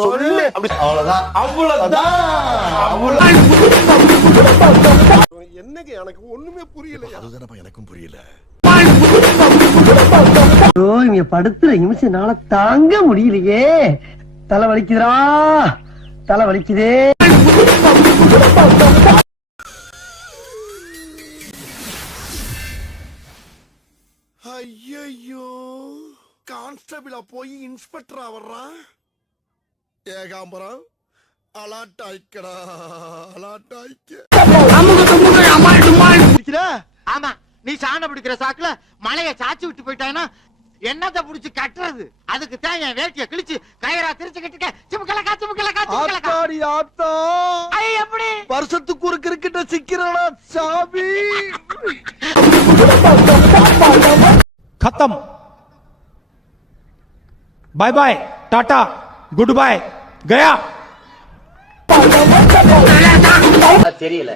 சொல்லு. அவ்வளவுதான். என்னங்க எனக்கு ஒண்ணுமே புரியல. அதுதானப்பா எனக்கும் புரியல. இங்க படுத்துற நிமிஷம்னால தாங்க முடியலையே. தலை வலிக்குதுடா, தலை வலிக்குதே. ஐயோ, கான்ஸ்டபிளா போய் இன்ஸ்பெக்டரா வர்றான். ஏகாம்பரம் அலாட்டாய்க்கடா, அலாட்டாய்க்க. ஆமா, நீ சாண பிடிக்கிற சாக்குல மலைய சாச்சி விட்டு போயிட்டானா என்னத்தை புடிச்சு கட்டுறது? அதுக்கு தான் என் வேட்டிய கிழிச்சு கயிறா திரிச்சு கட்டிக்க. சிமுக்கலக்கா சிமுக்கலக்கா சிமுக்கலக்கா. ஆத்தாடி ஆத்தா. ஐ எப்படி வருஷத்துக்கு ஒரு கிரிக்கெட்ட சிக்கிறடா சாமி. खत्म bye bye tata goodbye गया தெரியல.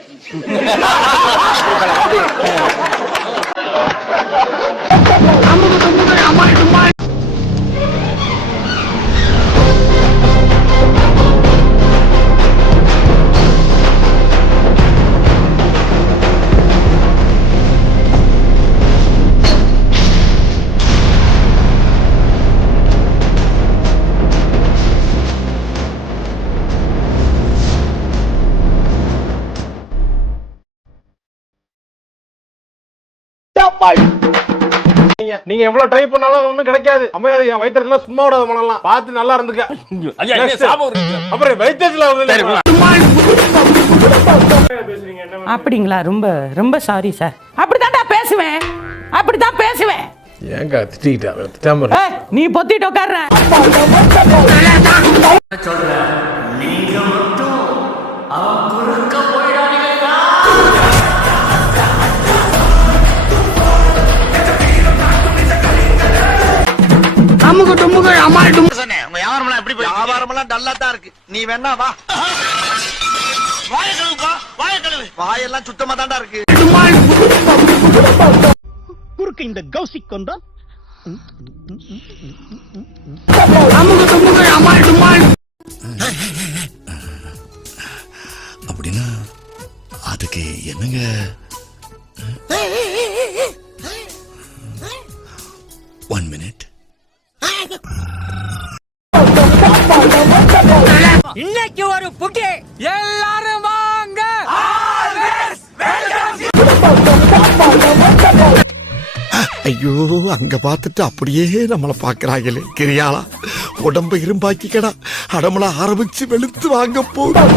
நீங்க எவ்வளவு ட்ரை பண்ணாலும் ஒண்ணும் கிடைக்காது. அம்மையா என் வயித்துல சும்மா விடாத பண்ணலாம். பார்த்து நல்லா இருந்துக்க. அப்புறம் வயிற்றுல அப்படிங்களா? ரொம்ப ரொம்ப சாரி சார். அப்படித்தான்டா பேசுவேன், அப்படித்தான் பேசுவேன். ஏங்க திட்டிட்டா நீ பொத்திட்டு உட்கார்ற. நீங்க மட்டும் அவன் குறுக்க போயிடாதீங்க. வியாபாரமெல்லாம் டல்லா தான் இருக்கு. நீ வேணா வா. வாய கழுவுப்பா, வாய கழுவு. வாயெல்லாம் சுத்தமா தான்டா இருக்கு. குறுக்க இந்த கௌசிக் கொண்டா அப்படின்னா அதுக்கு என்னங்க? One minute. இன்னைக்கு ஒரு புட்டி எல்லாரும் வாங்க. ஐயோ, அங்க பார்த்துட்டு அப்படியே நம்மள பாக்குறாங்களே. கிரியாளா உடம்ப இரும்பாக்கிக்கடா. அடமள ஆரம்பிச்சு வெளுத்து வாங்க போதும்.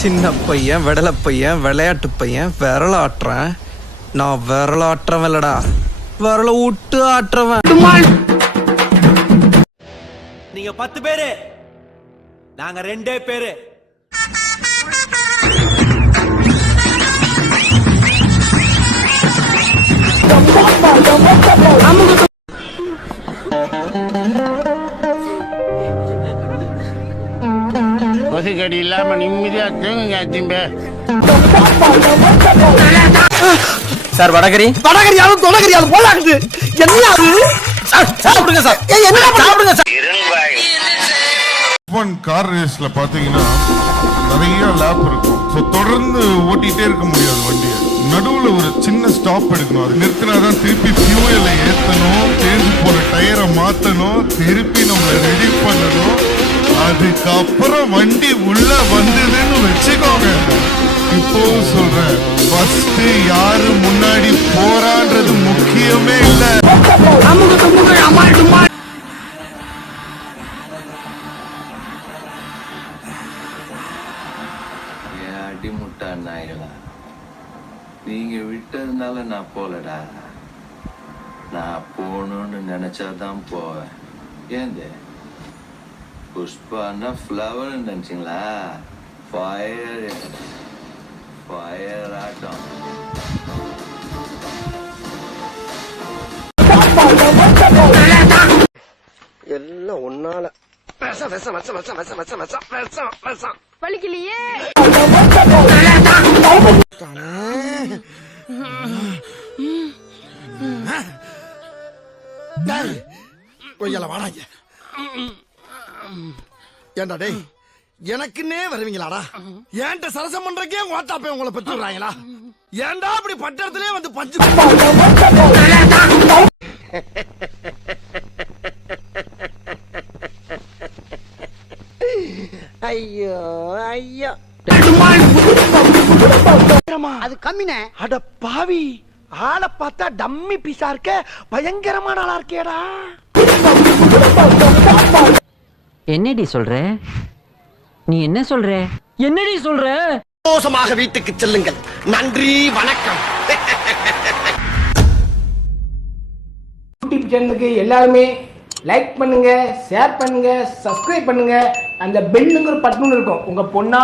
சின்ன பையன், விடல பையன், விளையாட்டு பையன், விரல ஆட்டுறேன். நான் விரல ஆட்டுறவன் இல்லடா, விரல விட்டு ஆட்டுறவன். நீங்க 10 பேரு, நாங்க 2 பேரு. கடி இல்லாம நிம்மதியா தூங்குங்க. சார் வடகரி வடகரியாலும் தொடகரியாலும் போலாகுது. என்ன அது? சாப்பிடுங்க சார். என்ன சாப்பிடுங்க சார். கார் ரேஸ்ல பாத்தீங்கன்னா நிறைய லேப் இருக்கும். தொடர்ந்து ஓட்டிட்டே இருக்க முடியாது வண்டியை. நடுவுல ஒரு சின்ன ஸ்டாப் எடுக்கணும். அது நிறுத்தினாதான் திருப்பி ஃபியூயலை ஏத்தணும், தேஞ்சு போற டயரை மாத்தணும், திருப்பி நம்மளை ரெடி பண்ணணும். அதுக்கப்புறம் வண்டி உள்ள வந்ததுன்னு வச்சுக்கோங்க. இப்போ சொல்றேன், ஃபர்ஸ்ட் யாரு முன்னாடி போறான்றது முக்கியமே இல்ல. அடிமுட்டா நாய்களா, நீங்க விட்டதுனால நான் போலடா. நான் போகணும்னு நினைச்சாதான் போவேன். ஏந்த புஷ்பான்னா ஃப்ளவர் நினைச்சிங்களா? ஃபயர் ஆட்டம். விஷம் விஷம் விஷம் விஷம் விஷம் விஷம் விஷம் விஷம் வலிக்கலையே. கொய்யால வாடாங்க. ஏண்டா டேய், எனக்குன்னே வருவீங்களாடா? ஏன்ட்ட சரசம் பண்றக்கே ஓட்டாப்பே உங்களை பெற்று விடுறாங்களா? ஏன்டா அப்படி பட்டத்திலே வந்து பஞ்சு ஐயோ ஐயோ அது கம்மினே. அட பாவி, ஆளை பார்த்தா டம்மி பீஸா இருக்க, பயங்கரமான ஆளா இருக்கேடா. என்னடி சொல்ற? நீ என்ன சொல்ற? என்னடி சொல்ற? சந்தோஷமாக வீட்டுக்கு செல்லுங்கள். நன்றி, வணக்கம். யூடியூப் சேனலுக்கு எல்லாருமே லைக் பண்ணுங்க, ஷேர் பண்ணுங்க, சப்ஸ்கிரைப் பண்ணுங்க. அந்த பெல்லுங்கிற பட்டன் இருக்கும் உங்க பொண்ணா